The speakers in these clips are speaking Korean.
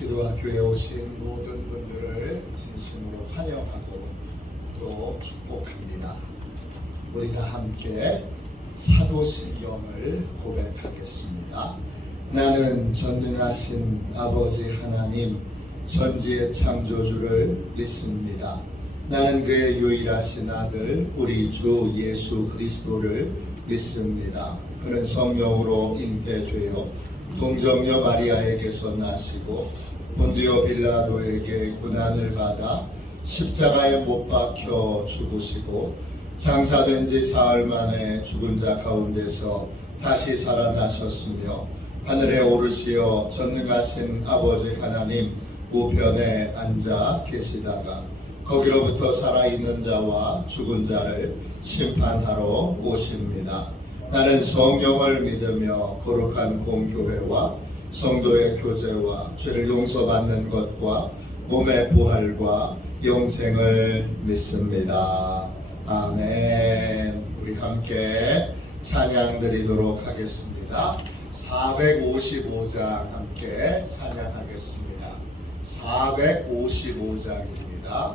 기도학교에 오신 모든 분들을 진심으로 환영하고 또 축복합니다. 우리 다 함께 사도신경을 고백하겠습니다. 나는 전능하신 아버지 하나님 천지의 창조주를 믿습니다. 나는 그의 유일하신 아들 우리 주 예수 그리스도를 믿습니다. 그는 성령으로 잉태되어 동정녀 마리아에게서 나시고 본디오 빌라도에게 고난을 받아 십자가에 못 박혀 죽으시고 장사된 지 사흘 만에 죽은 자 가운데서 다시 살아나셨으며 하늘에 오르시어 전능하신 아버지 하나님 우편에 앉아 계시다가 거기로부터 살아있는 자와 죽은 자를 심판하러 오십니다. 나는 성령을 믿으며 거룩한 공교회와 성도의 교제와 죄를 용서받는 것과 몸의 부활과 영생을 믿습니다. 아멘. 우리 함께 찬양 드리도록 하겠습니다. 455장 함께 찬양하겠습니다. 455장입니다.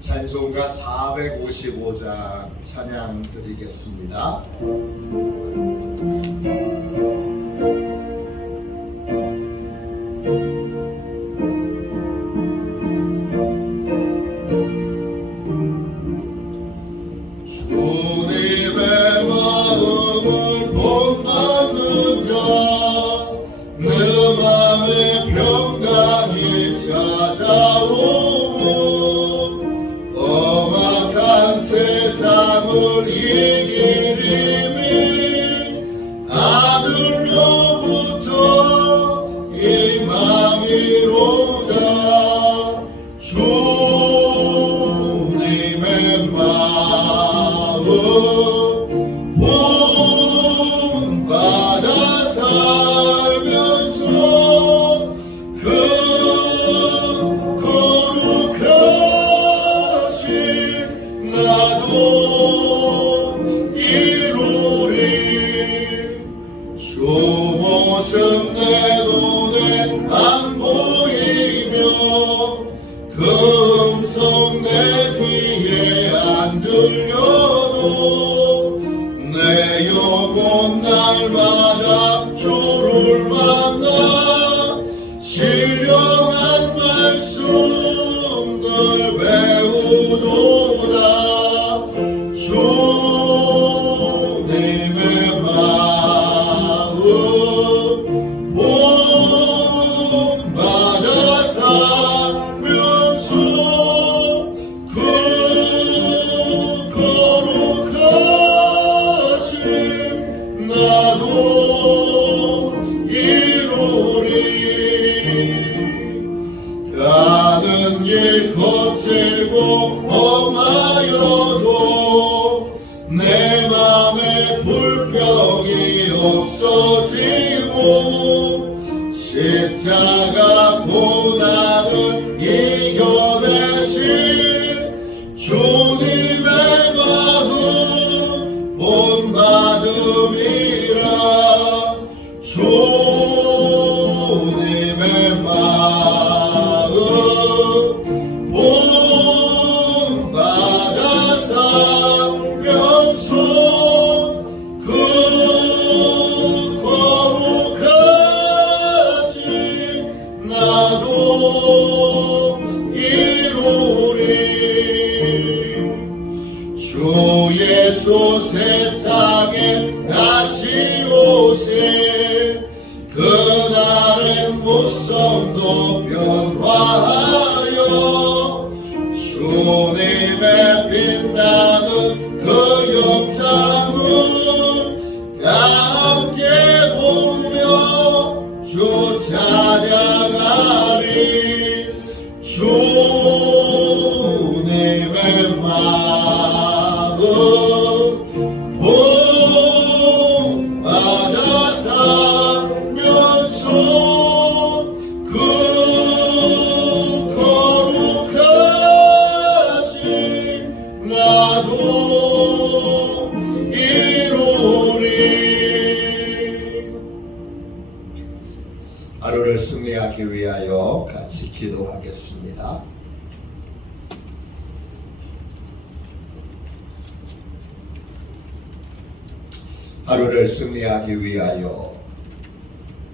찬송가 455장 찬양 드리겠습니다. 주님의 마음을 본받는 자 내 맘에 평강이 찾아오고 세상을 이기리니 아들로부터 임함이로다. 주님의 마음 본받아 살면서 그 거룩하신 나도 이루리. 주 모습 내 눈에 안 보이며 그 음성 내 귀에 안 들려도 내 영혼 날마다 주를 만나 신령한 말씀 늘 배우도다. 주님의 마음 본받아 살면서 그 거룩하신 나도 이루리. 가는 길 거칠고 험하여도 내 맘에 불평이 없어지고 십자가 고난을 이겨내신 주님의 마음 본받음이라. 주님의 마음 본받아 살면서 그 거룩하신 나도 이루리. 주 예수 세상에 다시 오세 그날엔 무성도 변화하여 주님의 빛나는 그 영상을 다 함께 보며 주 찬양하리. 주님의 마음 본받아 살면서 그 거룩하신 나도 이루리. 승리하기 위하여 같이 기도하겠습니다. 하루를 승리하기 위하여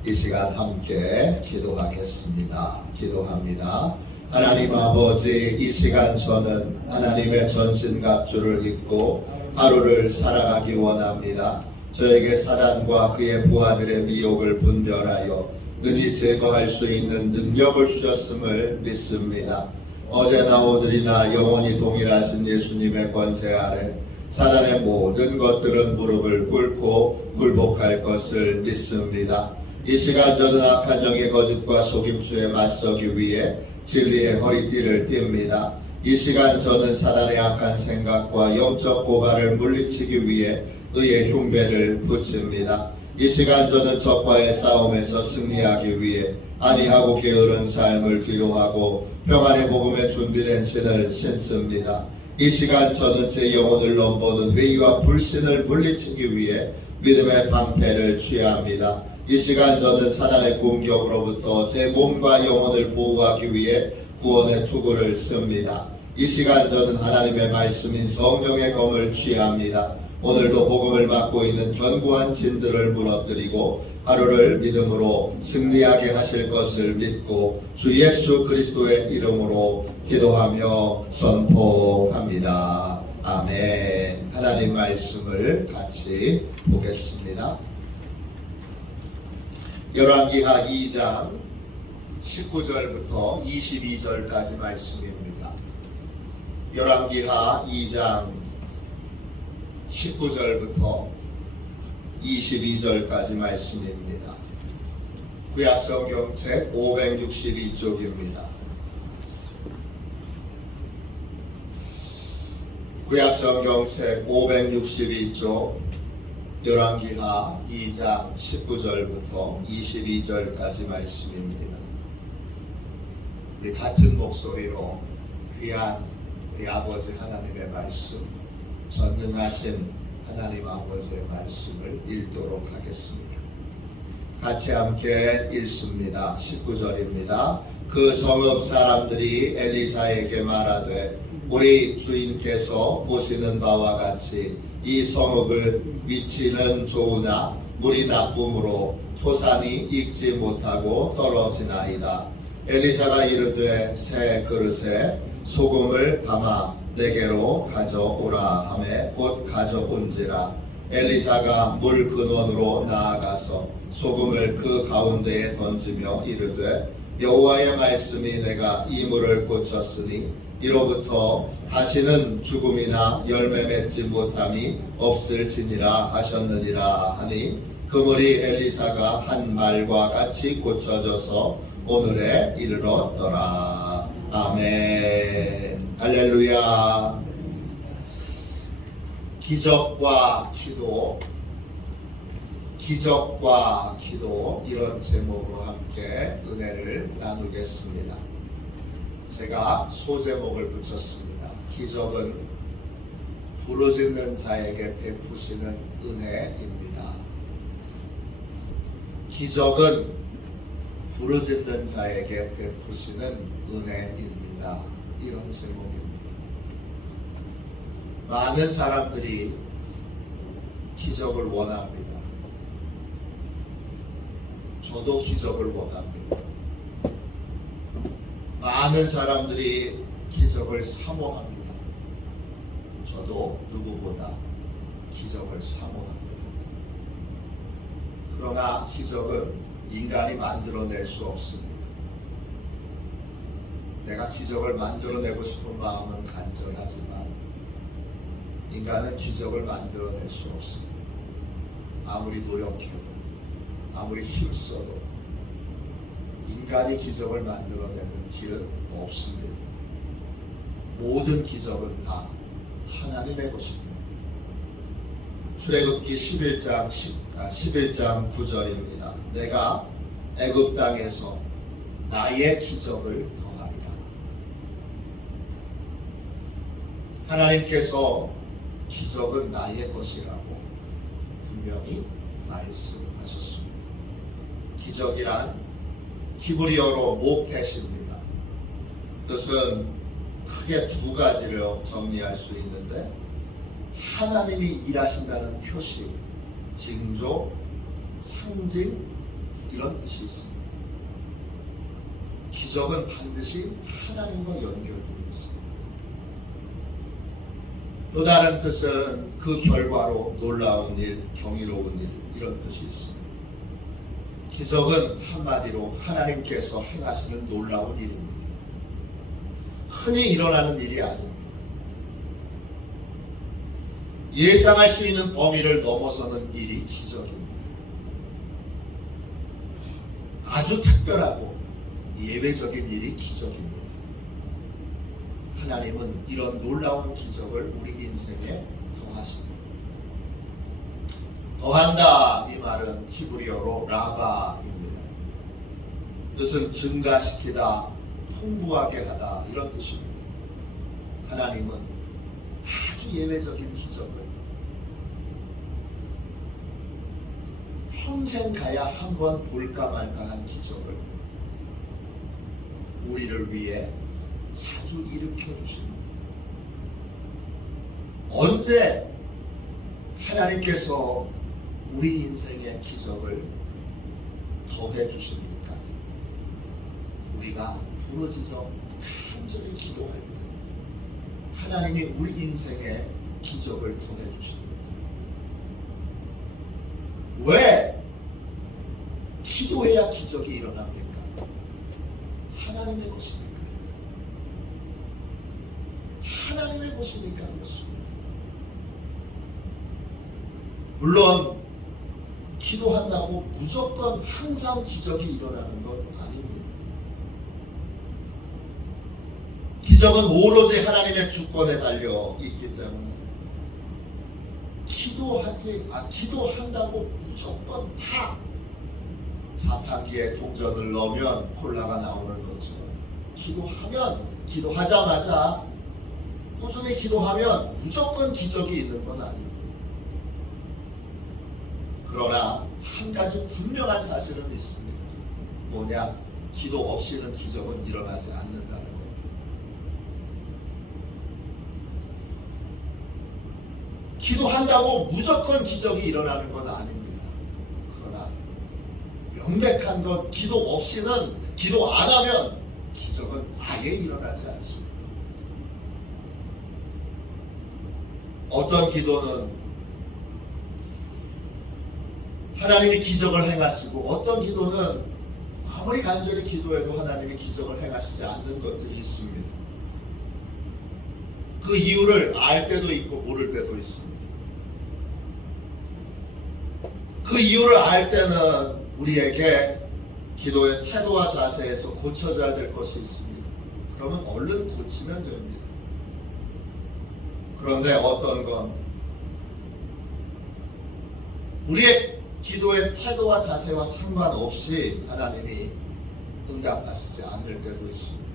이 시간 함께 기도하겠습니다. 기도합니다. 하나님 아버지, 이 시간 저는 하나님의 전신갑주를 입고 하루를 살아가기 원합니다. 저에게 사단과 그의 부하들의 미혹을 분별하여 능히 제거할 수 있는 능력을 주셨음을 믿습니다. 어제나 오늘이나 영원히 동일하신 예수님의 권세 아래 사단의 모든 것들은 무릎을 꿇고 굴복할 것을 믿습니다. 이 시간 저는 악한 영의 거짓과 속임수에 맞서기 위해 진리의 허리띠를 띱니다. 이 시간 저는 사단의 악한 생각과 영적 고발을 물리치기 위해 의의 흉배를 붙입니다. 이 시간 저는 적과의 싸움에서 승리하기 위해 안이하고 게으른 삶을 뒤로하고 평안의 복음에 준비된 신을 신습니다. 이 시간 저는 제 영혼을 넘보는 회의와 불신을 물리치기 위해 믿음의 방패를 취합니다. 이 시간 저는 사단의 공격으로부터 제 몸과 영혼을 보호하기 위해 구원의 투구를 씁니다. 이 시간 저는 하나님의 말씀인 성령의 검을 취합니다. 오늘도 복음을 맡고 있는 견고한 진들을 무너뜨리고 하루를 믿음으로 승리하게 하실 것을 믿고 주 예수 그리스도의 이름으로 기도하며 선포합니다. 아멘. 하나님 말씀을 같이 보겠습니다. 열왕기하 2장 19절부터 22절까지 말씀입니다. 열왕기하 2장 19절부터 22절까지 말씀입니다. 구약성경책 562쪽입니다. 구약성경책 562쪽 열왕기하 2장 19절부터 22절까지 말씀입니다. 우리 같은 목소리로 귀한 우리 아버지 하나님의 말씀, 전능하신 하나님 아버지의 말씀을 읽도록 하겠습니다. 같이 함께 읽습니다. 19절입니다. 그 성읍 사람들이 엘리사에게 말하되 우리 주인께서 보시는 바와 같이 이 성읍을 위치는 좋으나 물이 나쁨으로 토산이 익지 못하고 떨어지나이다. 엘리사가 이르되 새 그릇에 소금을 담아 내게로 가져오라 하매 곧 가져온지라. 엘리사가 물 근원으로 나아가서 소금을 그 가운데에 던지며 이르되 여호와의 말씀이 내가 이 물을 고쳤으니 이로부터 다시는 죽음이나 열매 맺지 못함이 없을지니라 하셨느니라 하니 그 물이 엘리사가 한 말과 같이 고쳐져서 오늘에 이르렀더라. 아멘. 할렐루야. 기적과 기도 이런 제목으로 함께 은혜를 나누겠습니다. 제가 소제목을 붙였습니다. 기적은 부르짖는 자에게 베푸시는 은혜입니다. 기적은 부르짖는 자에게 베푸시는 은혜입니다. 이런 제목입니다. 많은 사람들이 기적을 원합니다. 저도 기적을 원합니다. 많은 사람들이 기적을 사모합니다. 저도 누구보다 기적을 사모합니다. 그러나 기적은 인간이 만들어낼 수 없습니다. 내가 기적을 만들어내고 싶은 마음은 간절하지만 인간은 기적을 만들어낼 수 없습니다. 아무리 노력해도 아무리 힘써도 인간이 기적을 만들어내는 길은 없습니다. 모든 기적은 다 하나님의 것입니다. 출애굽기 11장 9절입니다. 내가 애굽 땅에서 나의 기적을 더하리라. 하나님께서 기적은 나의 것이라고 분명히 말씀하셨습니다. 기적이란 히브리어로 모펫입니다. 뜻은 크게 두 가지를 정리할 수 있는데, 하나님이 일하신다는 표시, 징조, 상징, 이런 뜻이 있습니다. 기적은 반드시 하나님과 연결되어 있습니다. 또 다른 뜻은 그 결과로 놀라운 일, 경이로운 일, 이런 뜻이 있습니다. 기적은 한마디로 하나님께서 행하시는 놀라운 일입니다. 흔히 일어나는 일이 아닙니다. 예상할 수 있는 범위를 넘어서는 일이 기적입니다. 아주 특별하고 예외적인 일이 기적입니다. 하나님은 이런 놀라운 기적을 우리 인생에 더하십니다. 더한다, 이 말은 히브리어로 라바입니다. 뜻은 증가시키다, 풍부하게 하다, 이런 뜻입니다. 하나님은 아주 예외적인 기적을 평생 가야 한번 볼까 말까 한 기적을 우리를 위해 자주 일으켜 주십니다. 언제 하나님께서 우리 인생의 기적을 더해 주십니까? 우리가 부르짖어 간절히 기도할 때 하나님이 우리 인생에 기적을 더해 주십니다. 왜 기도해야 기적이 일어납니까? 하나님의 것이니까요. 하나님의 것이니까 그렇습니다. 물론 기도한다고 무조건 항상 기적이 일어나는 건 아닙니다. 기적은 오로지 하나님의 주권에 달려 있기 때문에 기도한다고 무조건 다 자판기에 동전을 넣으면 콜라가 나오는 것처럼 기도하자마자 꾸준히 기도하면 무조건 기적이 있는 건 아닙니다. 그러나 한 가지 분명한 사실은 있습니다. 뭐냐? 기도 없이는 기적은 일어나지 않는다는 겁니다. 기도한다고 무조건 기적이 일어나는 건 아닙니다. 그러나 명백한 건 기도 없이는, 기도 안 하면 기적은 아예 일어나지 않습니다. 어떤 기도는 하나님이 기적을 행하시고, 어떤 기도는 아무리 간절히 기도해도 하나님이 기적을 행하시지 않는 것들이 있습니다. 그 이유를 알 때도 있고 모를 때도 있습니다. 그 이유를 알 때는 우리에게 기도의 태도와 자세에서 고쳐져야 될 것이 있습니다. 그러면 얼른 고치면 됩니다. 그런데 어떤 건 우리의 기도의 태도와 자세와 상관없이 하나님이 응답하시지 않을 때도 있습니다.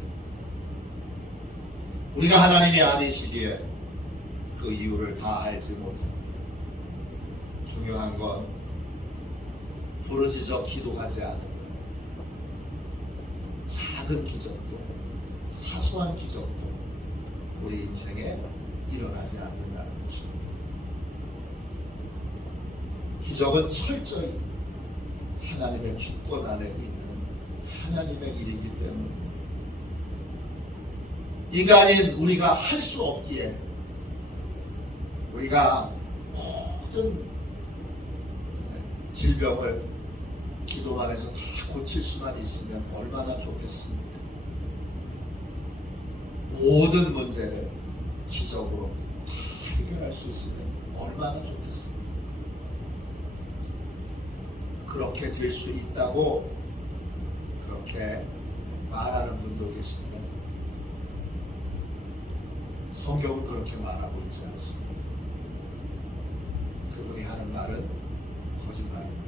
우리가 하나님이 아니시기에 그 이유를 다 알지 못합니다. 중요한 건 부르짖어 기도하지 않으면 작은 기적도 사소한 기적도 우리 인생에 일어나지 않는다는 것입니다. 기적은 철저히 하나님의 주권 안에 있는 하나님의 일이기 때문입니다. 인간인 우리가 할 수 없기에 우리가 모든 질병을 기도만 해서 다 고칠 수만 있으면 얼마나 좋겠습니까? 모든 문제를 기적으로 다 해결할 수 있으면 얼마나 좋겠습니까? 그렇게 될 수 있다고 그렇게 말하는 분도 계신데 성경은 그렇게 말하고 있지 않습니다. 그분이 하는 말은 거짓말입니다.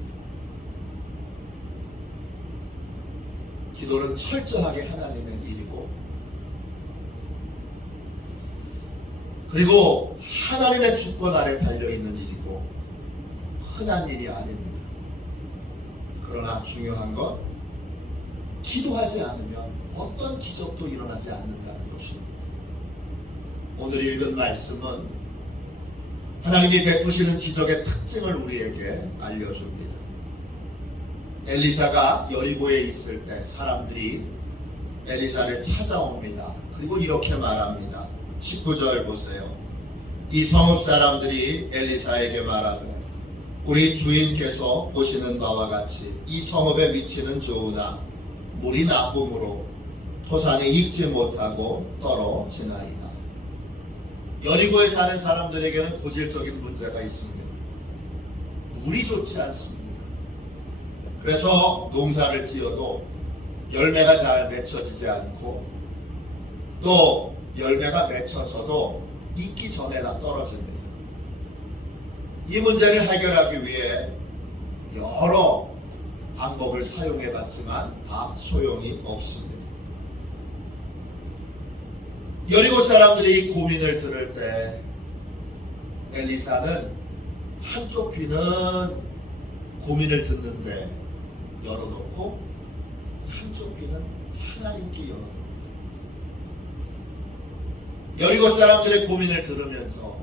기도는 철저하게 하나님의 일이고, 그리고 하나님의 주권 아래 달려있는 일이고 흔한 일이 아닙니다. 그러나 중요한 건 기도하지 않으면 어떤 기적도 일어나지 않는다는 것입니다. 오늘 읽은 말씀은 하나님이 베푸시는 기적의 특징을 우리에게 알려줍니다. 엘리사가 여리고에 있을 때 사람들이 엘리사를 찾아옵니다. 그리고 이렇게 말합니다. 19절 보세요. 이 성읍 사람들이 엘리사에게 말하되 우리 주인께서 보시는 바와 같이 이 성읍의 위치는 좋으나 물이 나쁨으로 토산이 익지 못하고 떨어지나이다. 여리고에 사는 사람들에게는 고질적인 문제가 있습니다. 물이 좋지 않습니다. 그래서 농사를 지어도 열매가 잘 맺혀지지 않고 또 열매가 맺혀져도 익기 전에 다 떨어집니다. 이 문제를 해결하기 위해 여러 방법을 사용해 봤지만 다 소용이 없습니다. 여리고 사람들이 고민을 들을 때 엘리사는 한쪽 귀는 고민을 듣는데 열어놓고 한쪽 귀는 하나님께 열어둡니다. 여리고 사람들의 고민을 들으면서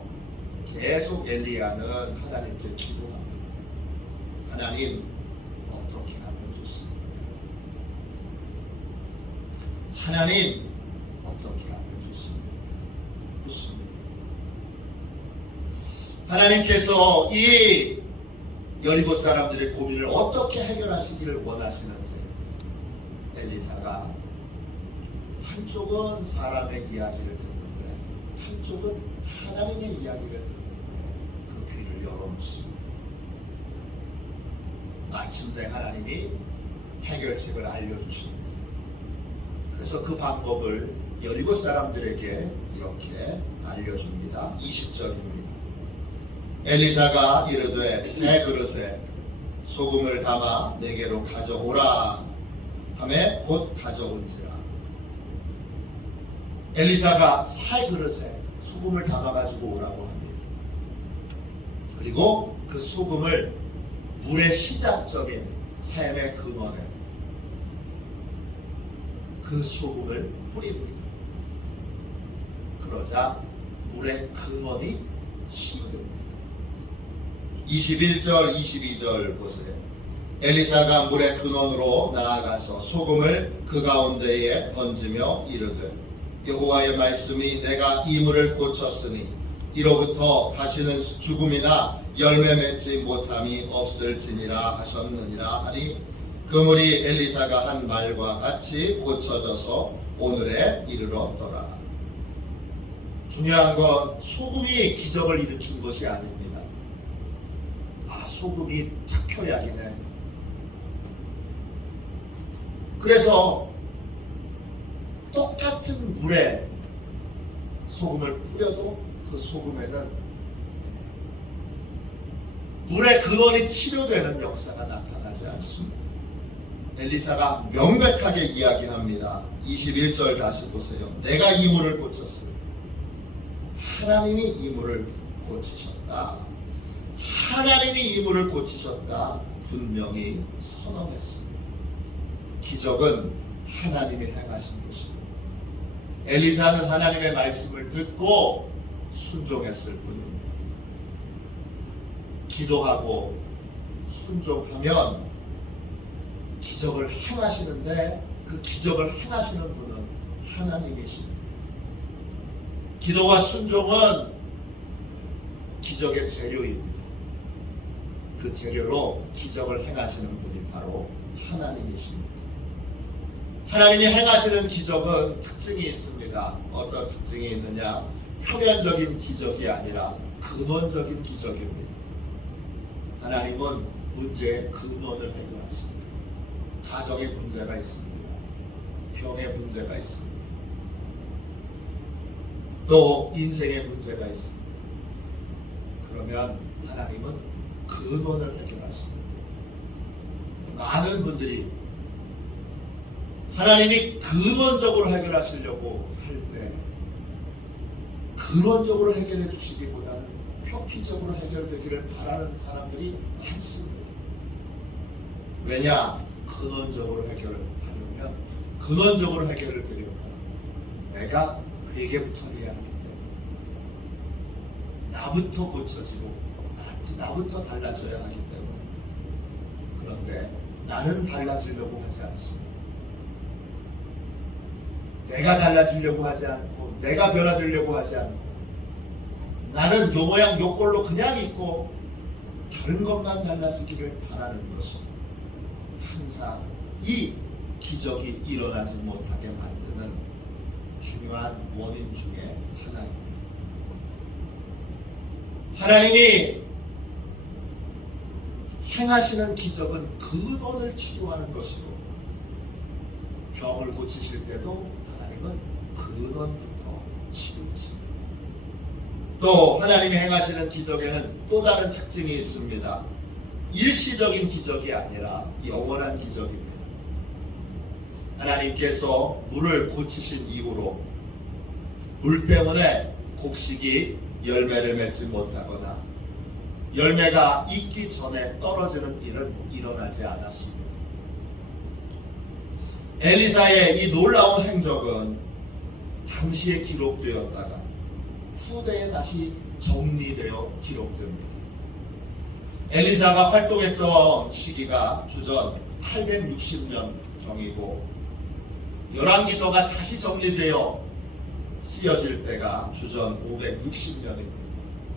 계속 엘리야는 하나님께 기도합니다. 하나님, 어떻게 하면 좋습니까? 하나님, 어떻게 하면 좋습니까? 묻습니다. 하나님께서 이 여리고 사람들의 고민을 어떻게 해결하시기를 원하시는지 엘리사가 한쪽은 사람의 이야기를 듣는데 한쪽은 하나님의 이야기를 듣는데 그 귀를 열어놓습니다. 마침내 하나님이 해결책을 알려주십니다. 그래서 그 방법을 여리고 사람들에게 이렇게 알려줍니다. 20절입니다. 엘리사가 이르되 새 그릇에 소금을 담아 내게로 가져오라 하매 곧 가져온지라. 엘리사가 새 그릇에 소금을 담아가지고 오라고 합니다. 그리고 그 소금을 물의 시작점인 샘의 근원에 그 소금을 뿌립니다. 그러자 물의 근원이 치유됩니다. 21절 22절 보세요. 엘리사가 물의 근원으로 나아가서 소금을 그 가운데에 던지며 이르되 여호와의 말씀이 내가 이 물을 고쳤으니 이로부터 다시는 죽음이나 열매 맺지 못함이 없을지니라 하셨느니라 하니 그 물이 엘리사가 한 말과 같이 고쳐져서 오늘에 이르렀더라. 중요한 건 소금이 기적을 일으킨 것이 아닙니다. 소금이 특효약이네. 그래서 똑같은 물에 소금을 뿌려도 그 소금에는 물의 근원이 치료되는 역사가 나타나지 않습니다. 엘리사가 명백하게 이야기합니다. 21절 다시 보세요. 내가 이 물을 고쳤으니 하나님이 이 물을 고치셨다. 하나님이 이 물을 고치셨다. 분명히 선언했습니다. 기적은 하나님이 행하신 것입니다. 엘리사는 하나님의 말씀을 듣고 순종했을 뿐입니다. 기도하고 순종하면 기적을 행하시는데 그 기적을 행하시는 분은 하나님이십니다. 기도와 순종은 기적의 재료입니다. 그 재료로 기적을 행하시는 분이 바로 하나님이십니다. 하나님이 행하시는 기적은 특징이 있습니다. 어떤 특징이 있느냐? 표면적인 기적이 아니라 근원적인 기적입니다. 하나님은 문제의 근원을 해결하십니다. 가정에 문제가 있습니다. 병에 문제가 있습니다. 또 인생에 문제가 있습니다. 그러면 하나님은 근원을 해결하십니다. 많은 분들이 하나님이 근원적으로 해결하시려고 할 때 근원적으로 해결해 주시기보다는 표피적으로 해결되기를 바라는 사람들이 많습니다. 왜냐? 근원적으로 해결하려고 보면 근원적으로 해결을 드리려고 내가 회개부터 해야 하기 때문에 나부터 고쳐지고 나부터 달라져야 하기 때문에. 그런데 나는 달라지려고 하지 않습니다. 내가 달라지려고 하지 않고 내가 변화되려고 하지 않고 나는 요 모양 요 꼴로 그냥 있고 다른 것만 달라지기를 바라는 것은 항상 이 기적이 일어나지 못하게 만드는 중요한 원인 중에 하나입니다. 하나님이 행하시는 기적은 근원을 치료하는 것이고 병을 고치실 때도 하나님은 근원부터 치료하십니다. 또 하나님이 행하시는 기적에는 또 다른 특징이 있습니다. 일시적인 기적이 아니라 영원한 기적입니다. 하나님께서 물을 고치신 이후로 물 때문에 곡식이 열매를 맺지 못하거나 열매가 익기 전에 떨어지는 일은 일어나지 않았습니다. 엘리사의 이 놀라운 행적은 당시에 기록되었다가 후대에 다시 정리되어 기록됩니다. 엘리사가 활동했던 시기가 주전 860년경이고 열왕기서가 다시 정리되어 쓰여질 때가 주전 560년입니다.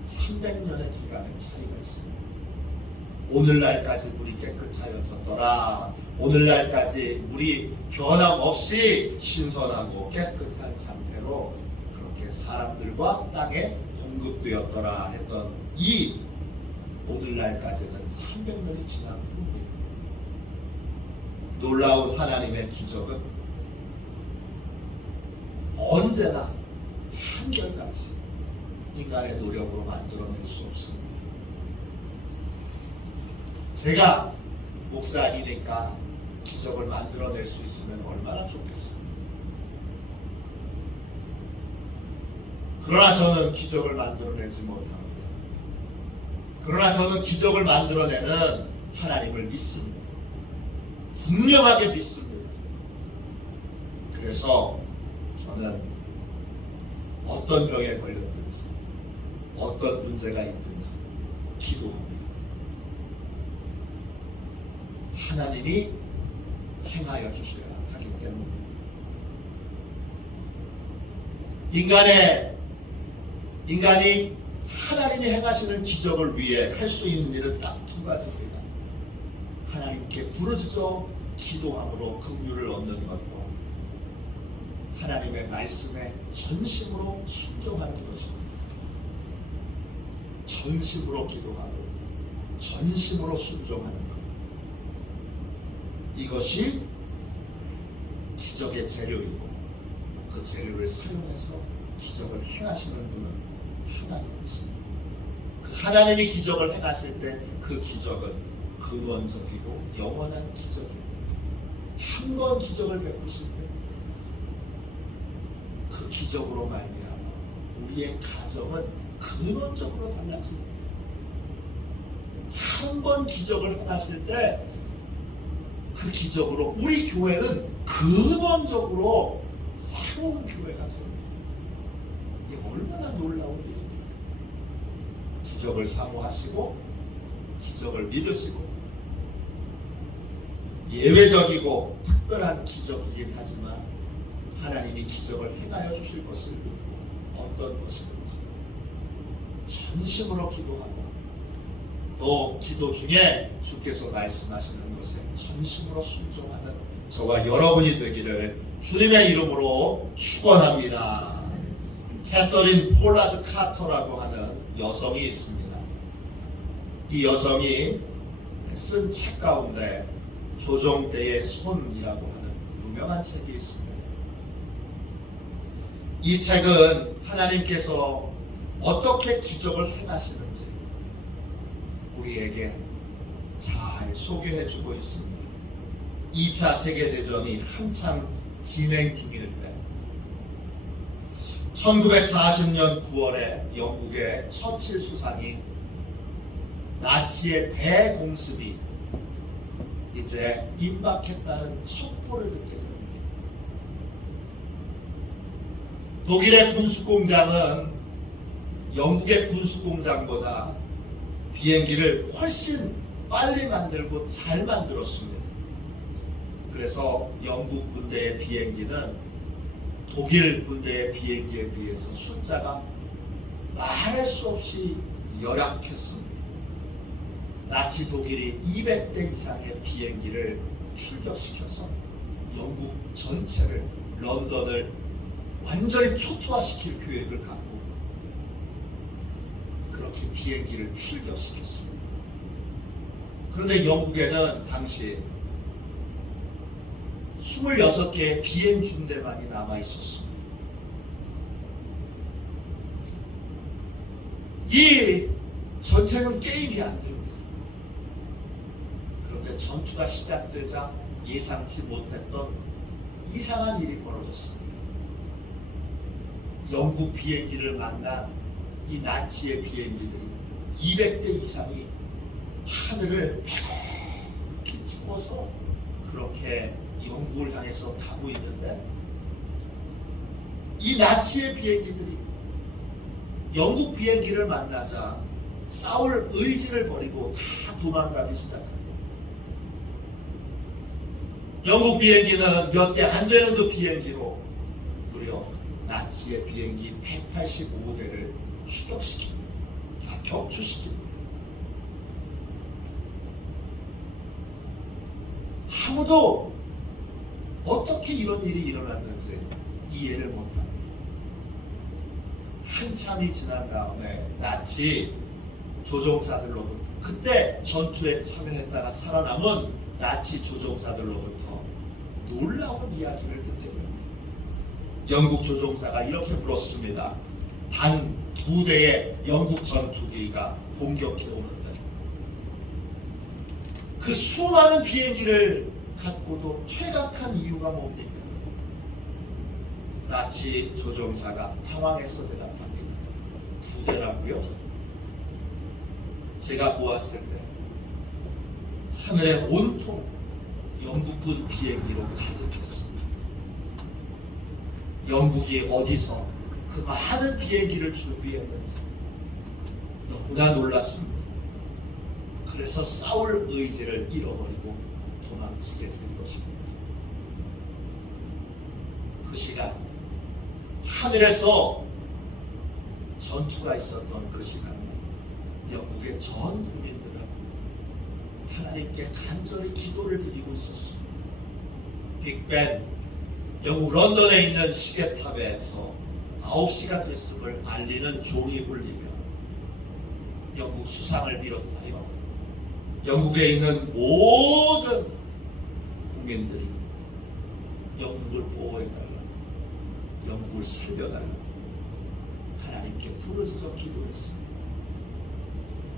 300년의 기간의 차이가 있습니다. 오늘날까지 물이 깨끗하여졌더라. 오늘날까지 물이 변함없이 신선하고 깨끗한 상태로 그렇게 사람들과 땅에 공급되었더라 했던 이 오늘날까지는 300년이 지난 후입니다. 놀라운 하나님의 기적은 언제나 한결같이 인간의 노력으로 만들어낼 수 없습니다. 제가 목사이니까 기적을 만들어낼 수 있으면 얼마나 좋겠습니까? 그러나 저는 기적을 만들어내지 못합니다. 그러나 저는 기적을 만들어내는 하나님을 믿습니다. 분명하게 믿습니다. 그래서 저는 어떤 병에 걸렸든지 어떤 문제가 있든지 기도합니다. 하나님이 행하여 주셔야 하기 때문입니다. 인간이 하나님이 행하시는 기적을 위해 할 수 있는 일은 딱 두 가지입니다. 하나님께 부르짖어 기도함으로 긍휼을 얻는 것과 하나님의 말씀에 전심으로 순종하는 것입니다. 전심으로 기도하고 전심으로 순종하는 것. 이것이 기적의 재료이고 그 재료를 사용해서 기적을 행하시는 분은 하나님이십니다. 그 하나님이 기적을 행하실 때 그 기적은 근원적이고 영원한 기적입니다. 한 번 기적을 베푸실 때 그 기적으로 말미암아 우리의 가정은 근원적으로 달라집니다. 한 번 기적을 행하실 때 그 기적으로 우리 교회는 근원적으로 새로운 교회가 됩니다. 이게 얼마나 놀라운 일입니까? 기적을 사모하시고 기적을 믿으시고 예외적이고 특별한 기적이긴 하지만 하나님이 기적을 행하여 주실 것을 믿고 어떤 것이든지 전심으로 기도하고 또 기도 중에 주께서 말씀하시는 것에 전심으로 순종하는 저와 여러분이 되기를 주님의 이름으로 축원합니다. 캐서린 폴라드 카터라고 하는 여성이 있습니다. 이 여성이 쓴 책 가운데 조정대의 손이라고 하는 유명한 책이 있습니다. 이 책은 하나님께서 어떻게 기적을 행하시는지 우리에게 잘 소개해주고 있습니다. 2차 세계대전이 한참 진행 중일 때 1940년 9월에 영국의 처칠 수상이 나치의 대공습이 이제 임박했다는 첩보를 듣게 됩니다. 독일의 군수공장은 영국의 군수공장보다 비행기를 훨씬 빨리 만들고 잘 만들었습니다. 그래서 영국 군대의 비행기는 독일 군대의 비행기에 비해서 숫자가 말할 수 없이 열악했습니다. 나치 독일이 200대 이상의 비행기를 출격시켜서 영국 전체를, 런던을 완전히 초토화시킬 계획을 갖고 그렇게 비행기를 출격시켰습니다. 그런데 영국에는 당시 26개의 비행 중대만이 남아 있었습니다. 이 전쟁은 게임이 안 됩니다. 그런데 전투가 시작되자 예상치 못했던 이상한 일이 벌어졌습니다. 영국 비행기를 만난 이 나치의 비행기들이 200대 이상이 하늘을 펴곡히 치고서 그렇게 영국을 향해서 가고 있는데, 이 나치의 비행기들이 영국 비행기를 만나자 싸울 의지를 버리고 다 도망가기 시작합니다. 영국 비행기는 몇 대 안 되는 그 비행기로 무려 나치의 비행기 185대를 추격시킵니다. 격추시킵니다. 아무도 어떻게 이런 일이 일어났는지 이해를 못합니다. 한참이 지난 다음에 나치 조종사들로부터, 그때 전투에 참여했다가 살아남은 나치 조종사들로부터 놀라운 이야기를 듣게 됩니다. 영국 조종사가 이렇게 물었습니다. 단 2대의 영국 전투기가 공격해 오는데 그 수많은 비행기를 갖고도 퇴각한 이유가 뭡니까? 나치 조종사가 당황해서 대답합니다. 2대라고요? 제가 보았을 때 하늘에 온통 영국군 비행기로 가득했습니다. 영국이 어디서 그 많은 비행기를 준비했는지 너무나 놀랐습니다. 그래서 싸울 의지를 잃어버리고 도망치게 된 것입니다. 그 시간, 하늘에서 전투가 있었던 그 시간에 영국의 전 국민들은 하나님께 간절히 기도를 드리고 있었습니다. 빅벤, 영국 런던에 있는 시계탑에서 9시가 됐음을 알리는 종이 울리며 영국 수상을 비롯하여 영국에 있는 모든 국민들이 영국을 보호해달라고, 영국을 살려달라고 하나님께 부르짖어 기도했습니다.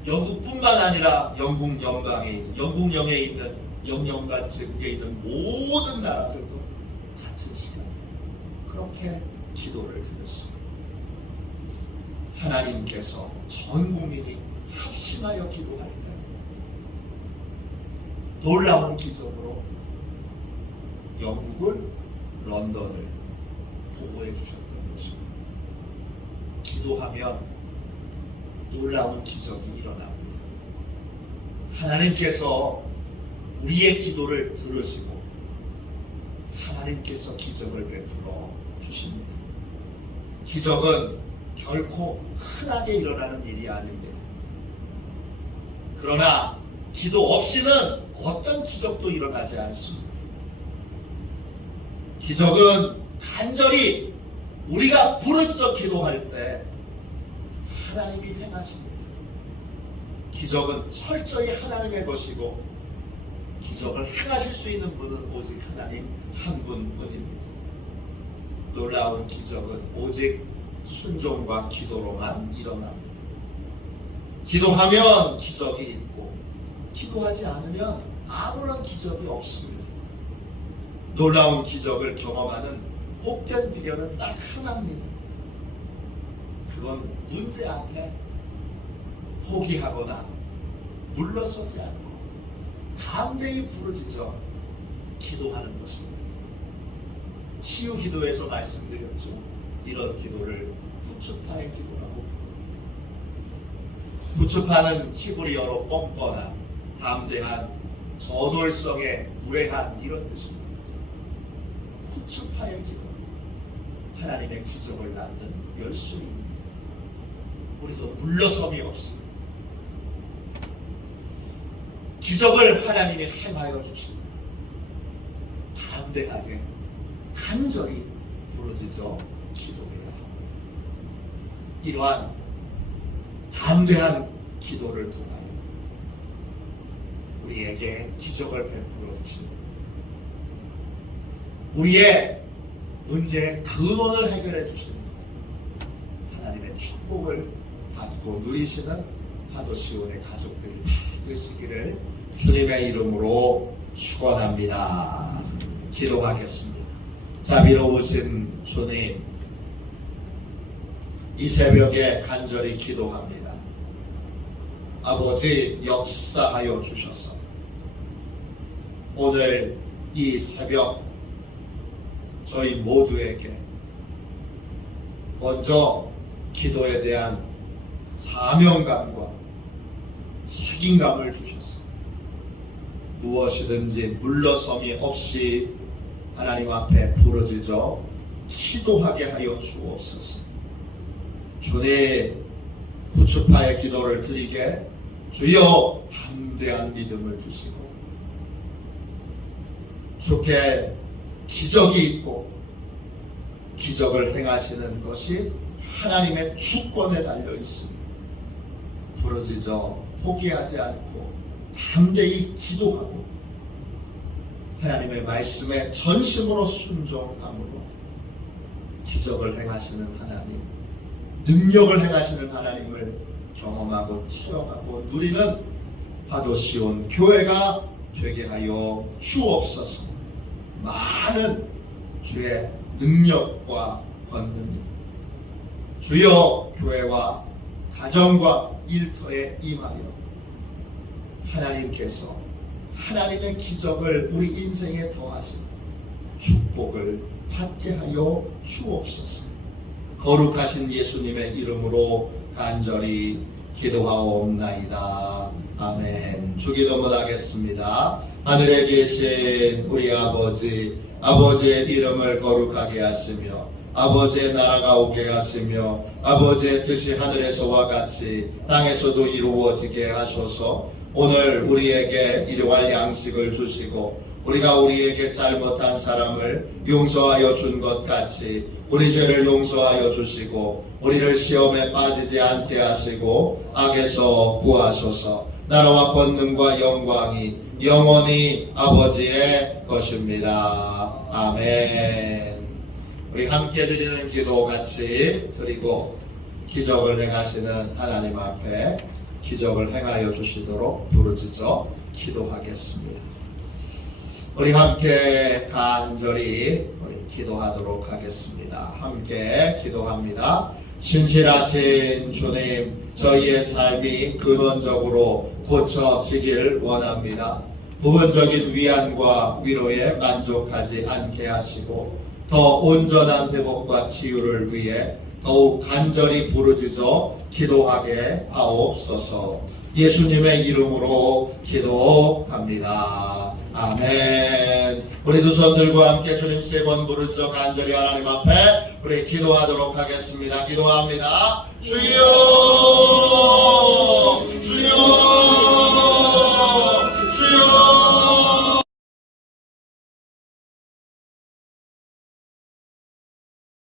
영국뿐만 아니라 영국 영광에 있는, 영국령에 있는, 영영관 제국에 있는 모든 나라들도 같은 시간에 그렇게 기도를 드렸습니다. 하나님께서 전 국민이 합심하여 기도할 때 놀라운 기적으로 영국을, 런던을 보호해 주셨던 것입니다. 기도하면 놀라운 기적이 일어납니다. 하나님께서 우리의 기도를 들으시고 하나님께서 기적을 베풀어 주십니다. 기적은 결코 흔하게 일어나는 일이 아닙니다. 그러나 기도 없이는 어떤 기적도 일어나지 않습니다. 기적은 간절히 우리가 부르짖어 기도할 때 하나님이 행하십니다. 기적은 철저히 하나님의 것이고 기적을 행하실 수 있는 분은 오직 하나님 한 분뿐입니다. 놀라운 기적은 오직 순종과 기도로만 일어납니다. 기도하면 기적이 있고 기도하지 않으면 아무런 기적이 없습니다. 놀라운 기적을 경험하는 복된 비결은 딱 하나입니다. 그건 문제 앞에 포기하거나 물러서지 않고 담대히 부르짖어 기도하는 것입니다. 치유 기도에서 말씀드렸죠. 이런 기도를 후추파의 기도라고 부릅니다. 후추파는 히브리어로 뻔뻔한, 담대한, 저돌성에 무례한 이런 뜻입니다. 후추파의 기도는 하나님의 기적을 낳는 열쇠입니다. 우리도 물러섬이 없습니다. 기적을 하나님이 행하여 주시고 담대하게 간절히 부르짖어 기도해야 합니다. 이러한 담대한 기도를 통하여 우리에게 기적을 베풀어 주시는, 우리의 문제의 근원을 해결해 주시는 하나님의 축복을 받고 누리시는 하도시온의 가족들이 다 되시기를 주님의 이름으로 축원합니다. 기도하겠습니다. 자비로우신 주님, 이 새벽에 간절히 기도합니다. 아버지, 역사하여 주셔서 오늘 이 새벽 저희 모두에게 먼저 기도에 대한 사명감과 책임감을 주셔서 무엇이든지 물러섬이 없이 하나님 앞에 부르짖어 기도하게 하여 주옵소서. 주님, 후추파의 기도를 드리게 주여 담대한 믿음을 주시고 주께 기적이 있고 기적을 행하시는 것이 하나님의 주권에 달려 있습니다. 부르짖어 포기하지 않고 담대히 기도하고 하나님의 말씀에 전심으로 순종함으로 기적을 행하시는 하나님, 능력을 행하시는 하나님을 경험하고 체험하고 누리는 하도시온 교회가 되게 하여 주옵소서. 많은 주의 능력과 권능이 주여 교회와 가정과 일터에 임하여 하나님께서 하나님의 기적을 우리 인생에 더하시는 축복을 받게 하여 주옵소서. 거룩하신 예수님의 이름으로 간절히 기도하옵나이다. 아멘. 주기도문 하겠습니다. 하늘에 계신 우리 아버지, 아버지의 이름을 거룩하게 하시며 아버지의 나라가 오게 하시며 아버지의 뜻이 하늘에서와 같이 땅에서도 이루어지게 하소서. 오늘 우리에게 일용할 양식을 주시고 우리가 우리에게 잘못한 사람을 용서하여 준 것 같이 우리 죄를 용서하여 주시고 우리를 시험에 빠지지 않게 하시고 악에서 구하소서. 나라와 권능과 영광이 영원히 아버지의 것입니다. 아멘. 우리 함께 드리는 기도 같이 드리고 기적을 행하시는 하나님 앞에 기적을 행하여 주시도록 부르짖어 기도하겠습니다. 우리 함께 간절히 우리 기도하도록 하겠습니다. 함께 기도합니다. 신실하신 주님, 저희의 삶이 근원적으로 고쳐지길 원합니다. 부분적인 위안과 위로에 만족하지 않게 하시고 더 온전한 회복과 치유를 위해 더욱 간절히 부르짖어 기도하게 하옵소서. 예수님의 이름으로 기도합니다. 아멘. 우리 두 손 들고 함께 주님 세 번 부르짖어 간절히 하나님 앞에 우리 기도하도록 하겠습니다. 기도합니다. 주여, 주여, 주여.